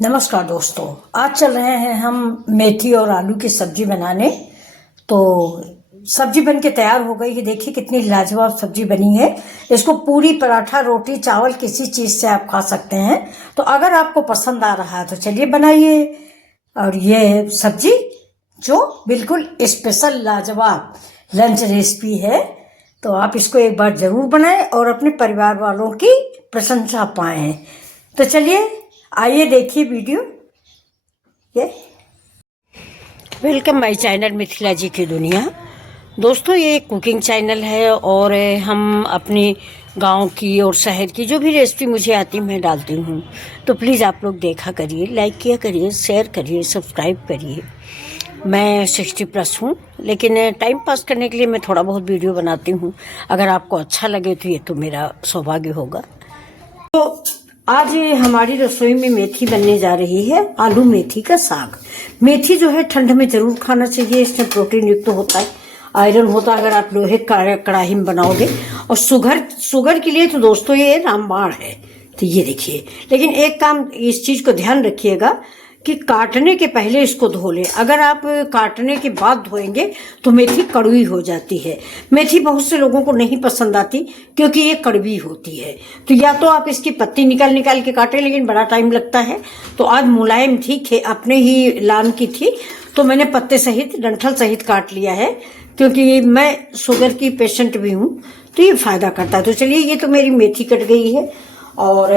नमस्कार दोस्तों, आज चल रहे हैं हम मेथी और आलू की सब्जी बनाने। तो सब्जी बन के तैयार हो गई है। देखिए कितनी लाजवाब सब्जी बनी है। इसको पूरी, पराठा, रोटी, चावल किसी चीज़ से आप खा सकते हैं। तो अगर आपको पसंद आ रहा है तो चलिए बनाइए। और ये सब्जी जो बिल्कुल स्पेशल लाजवाब लंच रेसिपी है, तो आप इसको एक बार ज़रूर बनाएं और अपने परिवार वालों की प्रशंसा पाएं। तो चलिए आइए देखिए वीडियो। ये वेलकम माय चैनल मिथिला जी की दुनिया। दोस्तों, ये एक कुकिंग चैनल है और हम अपनी गांव की और शहर की जो भी रेसिपी मुझे आती मैं डालती हूँ। तो प्लीज़ आप लोग देखा करिए, लाइक किया करिए, शेयर करिए, सब्सक्राइब करिए। मैं 60+ हूँ, लेकिन टाइम पास करने के लिए मैं थोड़ा बहुत वीडियो बनाती हूँ। अगर आपको अच्छा लगे तो ये तो मेरा सौभाग्य होगा। तो आज हमारी रसोई में मेथी बनने जा रही है, आलू मेथी का साग। मेथी जो है ठंड में जरूर खाना चाहिए। इसमें प्रोटीन युक्त होता है, आयरन होता है अगर आप लोहे कढ़ाई में बनाओगे। और शुगर के लिए तो दोस्तों ये रामबाण है। तो ये देखिए, लेकिन एक काम इस चीज को ध्यान रखिएगा कि काटने के पहले इसको धो लें। अगर आप काटने के बाद धोएंगे तो मेथी कड़वी हो जाती है। मेथी बहुत से लोगों को नहीं पसंद आती क्योंकि ये कड़वी होती है। तो या तो आप इसकी पत्ती निकाल के काटें, लेकिन बड़ा टाइम लगता है। तो आज मुलायम थी, अपने ही लान की थी, तो मैंने पत्ते सहित, डंठल सहित काट लिया है। क्योंकि मैं शुगर की पेशेंट भी हूँ तो ये फायदा करता है। तो चलिए, ये तो मेरी मेथी कट गई है। और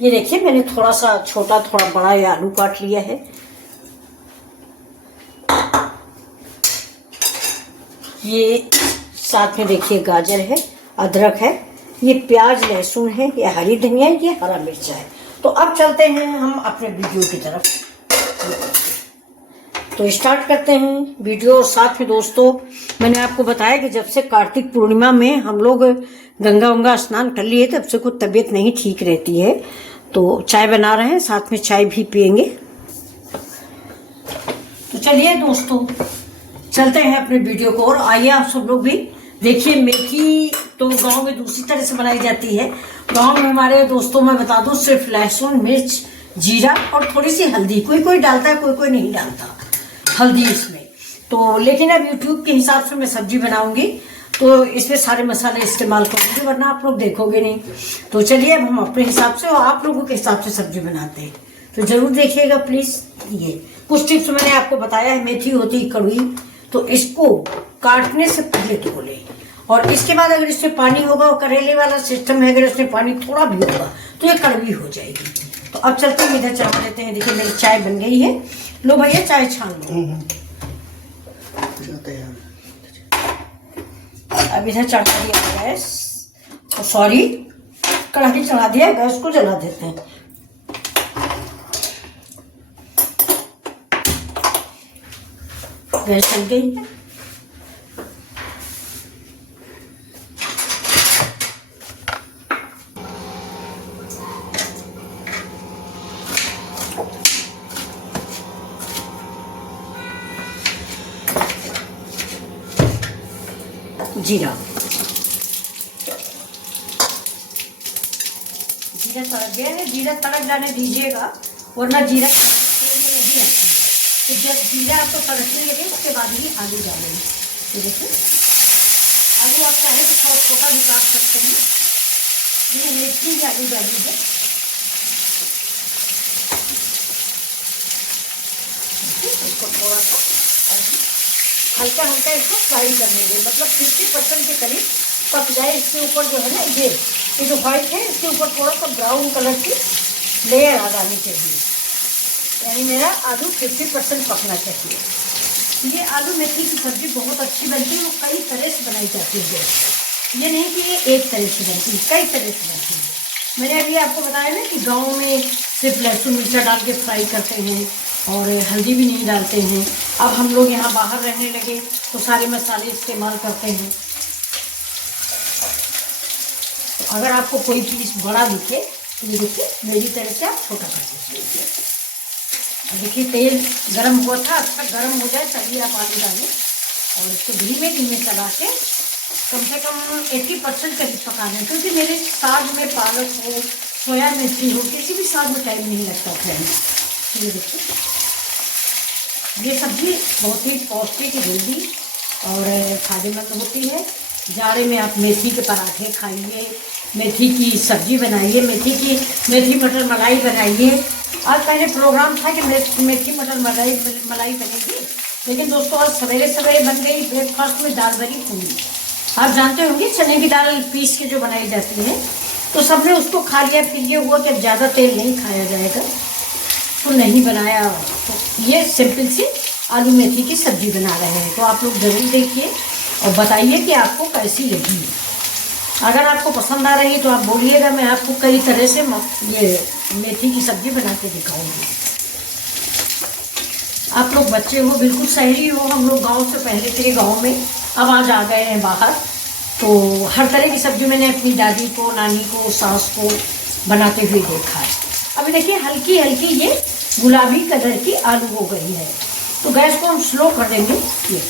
ये देखिए, मैंने थोड़ा सा छोटा, थोड़ा बड़ा ये आलू काट लिया है। ये साथ में देखिए गाजर है, अदरक है, ये प्याज, लहसुन है, ये हरी धनिया है, ये हरा मिर्चा है। तो अब चलते हैं हम अपने वीडियो की तरफ। तो स्टार्ट करते हैं वीडियो। और साथ में दोस्तों, मैंने आपको बताया कि जब से कार्तिक पूर्णिमा में हम लोग गंगा स्नान कर लिए, तब से कुछ तबीयत नहीं ठीक रहती है। तो चाय बना रहे हैं, साथ में चाय भी पियेंगे। तो चलिए दोस्तों, चलते हैं अपने वीडियो को। और आइए आप सब लोग भी देखिए। मेथी तो गांव में दूसरी तरह से बनाई जाती है। गांव में हमारे दोस्तों, मैं बता दूं, सिर्फ लहसुन, मिर्च, जीरा और थोड़ी सी हल्दी, कोई डालता है, कोई नहीं डालता हल्दी इसमें। तो लेकिन अब यूट्यूब के हिसाब से मैं सब्जी बनाऊंगी तो इसमें सारे मसाले इस्तेमाल करूंगी, वरना आप लोग देखोगे नहीं। तो चलिए, अब हम अपने हिसाब से और आप लोगों के हिसाब से सब्जी बनाते हैं। तो जरूर देखिएगा प्लीज। ये कुछ टिप्स मैंने आपको बताया है। मेथी होती है कड़वी, तो इसको काटने से पहले धो लें। और इसके बाद अगर इसमें पानी होगा, और करेले वाला सिस्टम है, अगर इसमें पानी थोड़ा भी होगा तो ये कड़वी हो जाएगी। तो अब चलते हैं, इधर चढ़ा देते हैं। देखिए मेरी चाय बन गई है। लो भैया, चाय छान लो। अब इधर चढ़ा दिया गैस, सॉरी, कढ़ाई चढ़ा दिया, गैस को जला देते हैं। गैस चल गई है। जीरा तड़क गया है। जीरा तड़क जाने दीजिएगा, वरना जीरा तेल में नहीं रखेंगे। तो जब जीरा आपको तड़कने लगे उसके बाद ही आलू डालेंगे। तो देखिए, आलू आप चाहे तो थोड़ा छोटा भी काट सकते हैं, लेकिन मेथी की आलू डाली है। इसको थोड़ा सा हल्का इसको फ्राई कर लेंगे, मतलब 50% के करीब पक जाए। इसके ऊपर जो है ना, ये जो व्हाइट है, इसके ऊपर थोड़ा सा ब्राउन कलर की लेयर आ जानी चाहिए। यानी मेरा आलू 50% पकना चाहिए। ये आलू मेथी की सब्जी बहुत अच्छी बनती है। वो कई तरह से बनाई जाती है। ये नहीं कि ये एक तरह से बनती है, कई तरह से बनती है। मैंने अभी आपको बताया ना कि गाँव में सिर्फ लहसुन मिर्चा डाल के फ्राई करते हैं और हल्दी भी नहीं डालते हैं। अब हम लोग यहाँ बाहर रहने लगे तो सारे मसाले इस्तेमाल करते हैं। तो अगर आपको कोई चीज़ बड़ा दिखे तो ये देखिए, मेरी तरह से आप छोटा कर दीजिए। देखिए तेल गरम हुआ था, अच्छा गरम हो जाए तभी आप आलू डालें। और इसको धीमे चला के कम से कम 80% करीब पकाना है, क्योंकि मेरे साग में पालक हो, सोया मेथी हो, किसी भी साग में टाइम नहीं लगता फ्रेंड्स। ये देखिए, ये सब्जी बहुत ही पौष्टिक, हेल्दी और फायदेमंद होती है। जाड़े में आप मेथी के पराठे खाइए, मेथी की सब्जी बनाइए, मेथी मटर मलाई बनाइए। आज पहले प्रोग्राम था कि मेथी मटर मलाई बनेगी, लेकिन दोस्तों आज सवेरे सवेरे बन गई ब्रेकफास्ट में दाल बनी पूरी। आप जानते होंगे चने की दाल पीस के जो बनाई जाती है, तो सबने उसको खा लिया। फिर ये हुआ कि ज़्यादा तेल नहीं खाया जाएगा, तो नहीं बनाया। तो ये सिंपल सी आलू मेथी की सब्जी बना रहे हैं, तो आप लोग ज़रूर देखिए और बताइए कि आपको कैसी लगी। अगर आपको पसंद आ रही है तो आप बोलिएगा, मैं आपको कई तरह से ये मेथी की सब्जी बना के दिखाऊंगी। आप लोग बच्चे हो, बिल्कुल शहरी हो, हम लोग गांव से पहले थे गांव में, अब आज आ गए हैं बाहर। तो हर तरह की सब्जी मैंने अपनी दादी को, नानी को, सास को बनाते हुए देखा है। अभी देखिए हल्की हल्की ये गुलाबी कलर की आलू हो गई है, तो गैस को हम स्लो कर देंगे। ये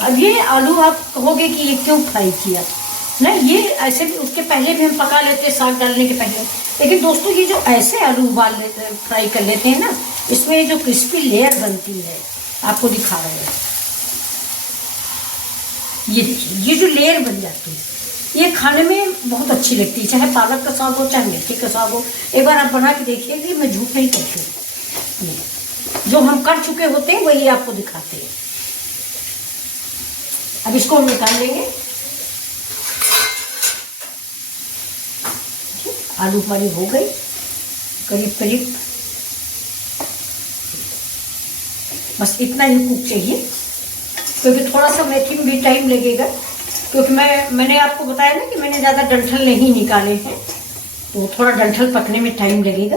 अब ये आलू आप कहोगे कि ये क्यों फ्राई किया, नहीं ये ऐसे भी उसके पहले भी हम पका लेते हैं साग डालने के पहले। लेकिन दोस्तों ये जो ऐसे आलू उबाल लेते हैं, फ्राई कर लेते हैं ना, इसमें ये जो क्रिस्पी लेयर बनती है, आपको दिखा रहे हैं, ये देखिए ये जो लेयर बन जाती है, ये खाने में बहुत अच्छी लगती है। चाहे पालक का साग हो, चाहे मेथी का साग हो, एक बार आप बना के देखिए, मैं झूठ नहीं कहती हूँ, जो हम कर चुके होते हैं वही आपको दिखाते हैं। अब इसको हम निकाल लेंगे। आलू हमारी हो गई करीब करीब, बस इतना ही कुक चाहिए, क्योंकि थोड़ा सा मेथी में भी टाइम लगेगा, क्योंकि मैंने आपको बताया ना कि मैंने ज़्यादा डंठल नहीं निकाले हैं, तो थोड़ा डंठल पकने में टाइम लगेगा।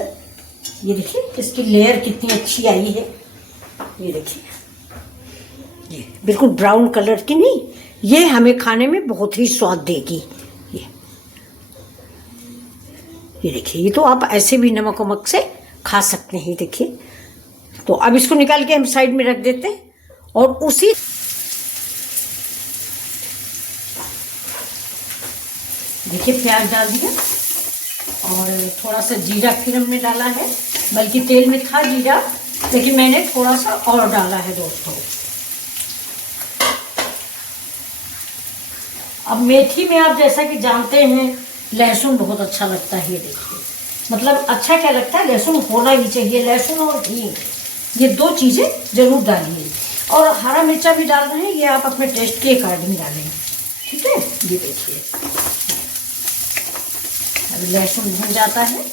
ये देखिए इसकी लेयर कितनी अच्छी आई है, ये देखिए ये बिल्कुल ब्राउन कलर की नहीं, ये हमें खाने में बहुत ही स्वाद देगी। ये देखिए, ये तो आप ऐसे भी नमक वमक से खा सकते हैं। देखिए, तो अब इसको निकाल के हम साइड में रख देते हैं, और उसी देखिए प्याज डाल दिया, और थोड़ा सा जीरा फिर हमने डाला है, बल्कि तेल में था जीरा, लेकिन मैंने थोड़ा सा और डाला है दोस्तों। अब मेथी में आप जैसा कि जानते हैं लहसुन बहुत अच्छा लगता है। ये देखिए, मतलब अच्छा क्या लगता है, लहसुन होना ही चाहिए। लहसुन और हींग, ये दो चीज़ें जरूर डालिए, और हरा मिर्चा भी डाल रहे हैं, ये आप अपने टेस्ट के अकॉर्डिंग डालें, ठीक है। ये देखिए अभी लहसुन भुन जाता है,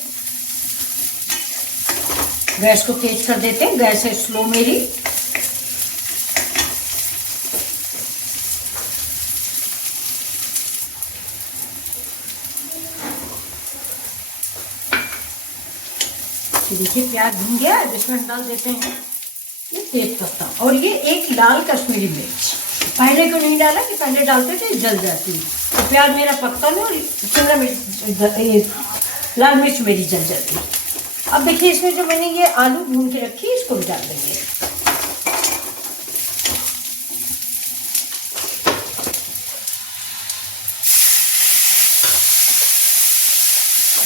गैस को तेज कर देते हैं, गैस है स्लो मेरी। देखिए प्याज भून गया, अब इसमें हम डाल देते हैं ये तेज पत्ता, और ये एक लाल कश्मीरी मिर्च। पहले क्यों नहीं डाला कि पहले डालते थे जल जाती, तो प्याज मेरा पकता नहीं और शिमला मिर्च, लाल मिर्च मेरी जल जाती। अब देखिए इसमें जो मैंने ये आलू भून के रखी है, इसको भी डाल देंगे।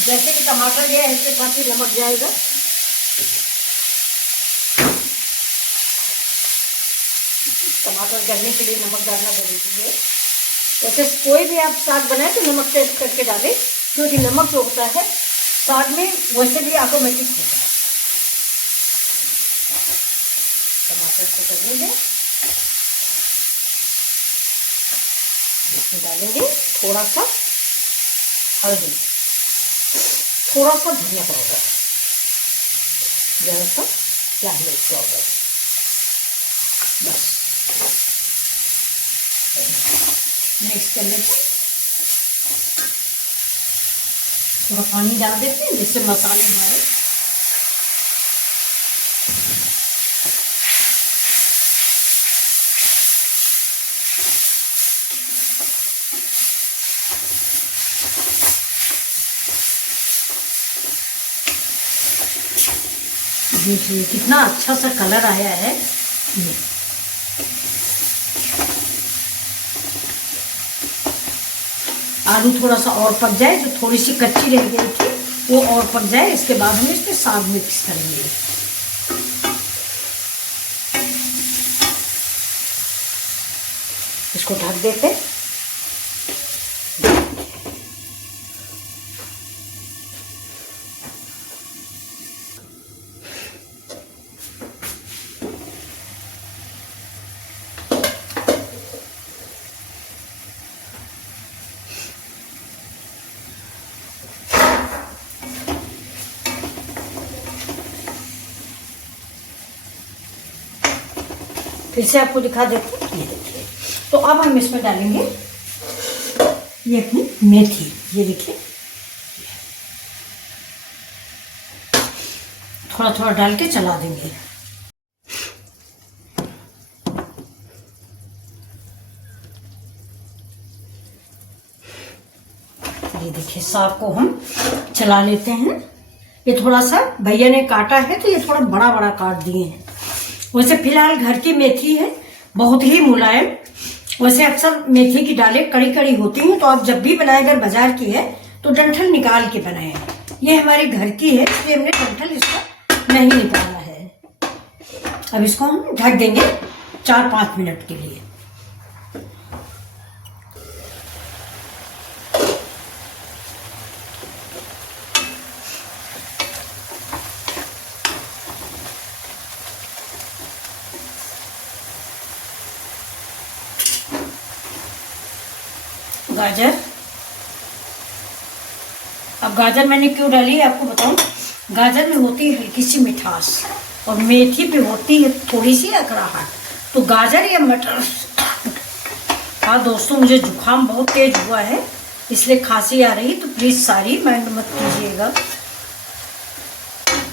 जैसे कि टमाटर गया है, इसके साथ ही नमक जाएगा। टमाटर गलने के लिए नमक डालना जरूरी है। वैसे कोई भी आप साग बनाए तो नमक टेस्ट करके डालें, क्योंकि नमक जो होता है साग में वैसे भी ऑटोमेटिक होता है। टमाटर को गलने दें, इसमें डालेंगे थोड़ा सा हल्दी, थोड़ा सा धनिया पाउडर, जरा सा लाल मिर्च पाउडर, बस मिक्स कर लेते हैं। थोड़ा पानी डाल देते हैं जिससे मसाले हमारे देखिए कितना अच्छा सा कलर आया है। आलू थोड़ा सा और पक जाए, जो थोड़ी सी कच्ची रह गई थी वो और पक जाए। इसके बाद हम इसमें साग मिक्स करेंगे। इसको ढक देते। फिर से आपको दिखा देते हैं, ये देखिए। तो अब हम इसमें डालेंगे ये अपनी मेथी, ये देखिए थोड़ा थोड़ा डाल के चला देंगे। ये देखिए साग को हम चला लेते हैं। ये थोड़ा सा भैया ने काटा है तो ये थोड़ा बड़ा बड़ा काट दिए हैं। वैसे फिलहाल घर की मेथी है, बहुत ही मुलायम। वैसे अक्सर मेथी की दालें कड़ी कड़ी होती हैं, तो आप जब भी बनाए, अगर बाजार की है तो डंठल निकाल के बनाए। ये हमारे घर की है इसलिए हमने डंठल इसका नहीं निकाला है। अब इसको हम ढक देंगे 4-5 मिनट के लिए। गाजर, अब गाजर मैंने क्यों डाली है आपको बताऊं। गाजर में होती है हल्की सी मिठास और मेथी पे होती है थोड़ी सी अकड़ाहट। तो गाजर या मटर, हाँ दोस्तों मुझे जुकाम बहुत तेज हुआ है इसलिए खांसी आ रही, तो प्लीज सारी माइंड मत कीजिएगा।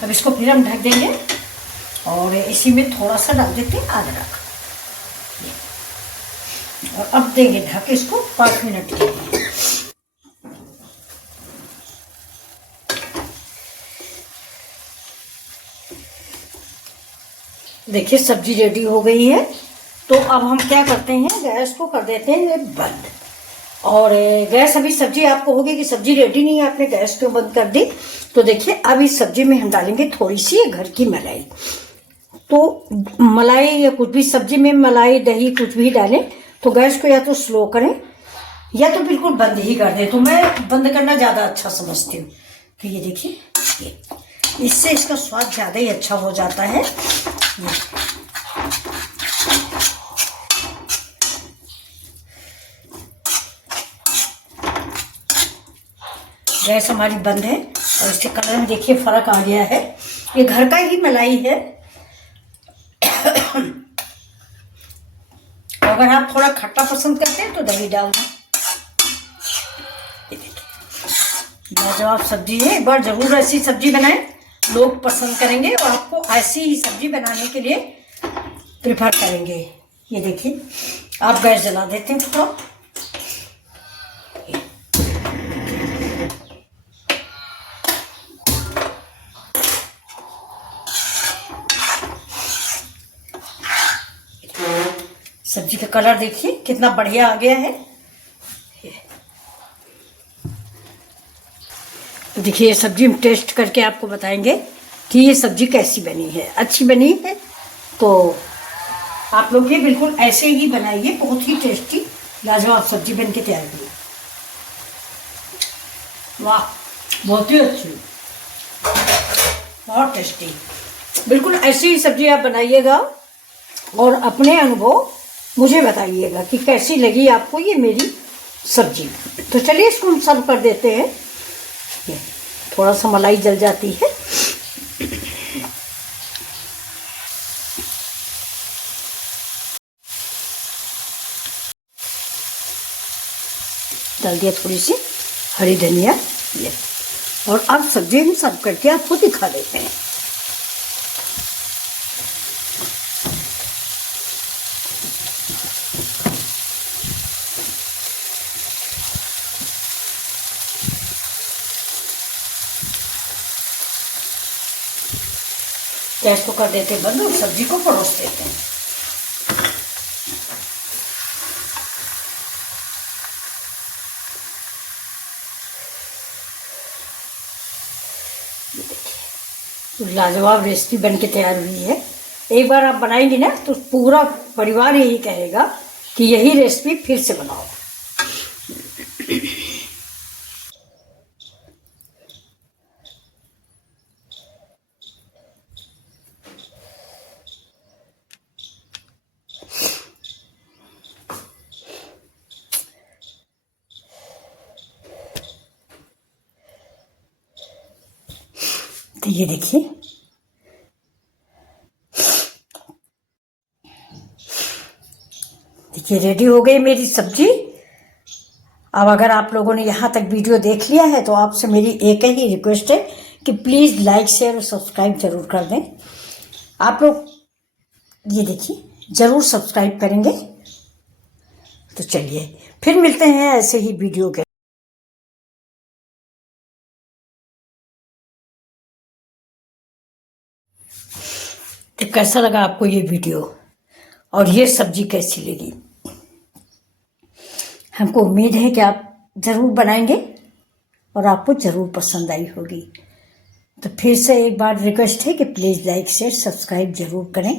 अब इसको फिर हम ढक देंगे और इसी में थोड़ा सा डाल देते हैं अदरक, और अब देंगे ढक इसको 5 मिनट के लिए। देखिए सब्जी रेडी हो गई है। तो अब हम क्या करते हैं, गैस को कर देते हैं बंद। और गैस, अभी सब्जी आपको होगी कि सब्जी रेडी नहीं है, आपने गैस क्यों बंद कर दी। तो देखिए अब इस सब्जी में हम डालेंगे थोड़ी सी घर की मलाई। तो मलाई या कुछ भी सब्जी में मलाई दही कुछ भी डालें तो गैस को या तो स्लो करें या तो बिल्कुल बंद ही कर दें। तो मैं बंद करना ज़्यादा अच्छा समझती हूँ। तो ये देखिए, इससे इसका स्वाद ज़्यादा ही अच्छा हो जाता है। गैस हमारी बंद है और इसके कलर में देखिए फर्क आ गया है। ये घर का ही मलाई है। अगर आप थोड़ा खट्टा पसंद करते हैं तो दही डाल दें। लाजवाब सब्जी है, एक बार जरूर ऐसी सब्जी बनाएं, लोग पसंद करेंगे और आपको ऐसी ही सब्जी बनाने के लिए प्रेफर करेंगे। ये देखिए, आप गैस जला देते हैं थोड़ा। सब्जी का कलर देखिए कितना बढ़िया आ गया है। तो देखिए ये सब्जी हम टेस्ट करके आपको बताएंगे कि ये सब्जी कैसी बनी है। अच्छी बनी है तो आप लोग ये बिल्कुल ऐसे ही बनाइए, बहुत ही टेस्टी लाजवाब सब्जी बन के तैयार हुई। वाह, बहुत ही अच्छी, बहुत टेस्टी। बिल्कुल ऐसी ही सब्जी आप बनाइएगा और अपने अनुभव मुझे बताइएगा कि कैसी लगी आपको ये मेरी सब्जी। तो चलिए इसको हम सर्व कर देते हैं। ये थोड़ा सा मलाई जल जाती है। डाल दिया थोड़ी सी हरी धनिया, ये। और अब सब्जी हम सर्व करके आपको दिखा देते हैं। गैस को कर देते बंद और सब्जी को परोस देते हैं। तो लाजवाब रेसिपी बन के तैयार हुई है। एक बार आप बनाएंगी ना तो पूरा परिवार यही कहेगा कि यही रेसिपी फिर से बनाओ। तो ये देखिए, रेडी हो गई मेरी सब्जी। अब अगर आप लोगों ने यहाँ तक वीडियो देख लिया है तो आपसे मेरी एक ही रिक्वेस्ट है कि प्लीज़ लाइक शेयर और सब्सक्राइब जरूर कर दें। आप लोग ये देखिए जरूर सब्सक्राइब करेंगे। तो चलिए फिर मिलते हैं ऐसे ही वीडियो के। तो कैसा लगा आपको ये वीडियो और ये सब्जी कैसी लगी? हमको उम्मीद है कि आप ज़रूर बनाएंगे और आपको ज़रूर पसंद आई होगी। तो फिर से एक बार रिक्वेस्ट है कि प्लीज़ लाइक शेयर सब्सक्राइब ज़रूर करें।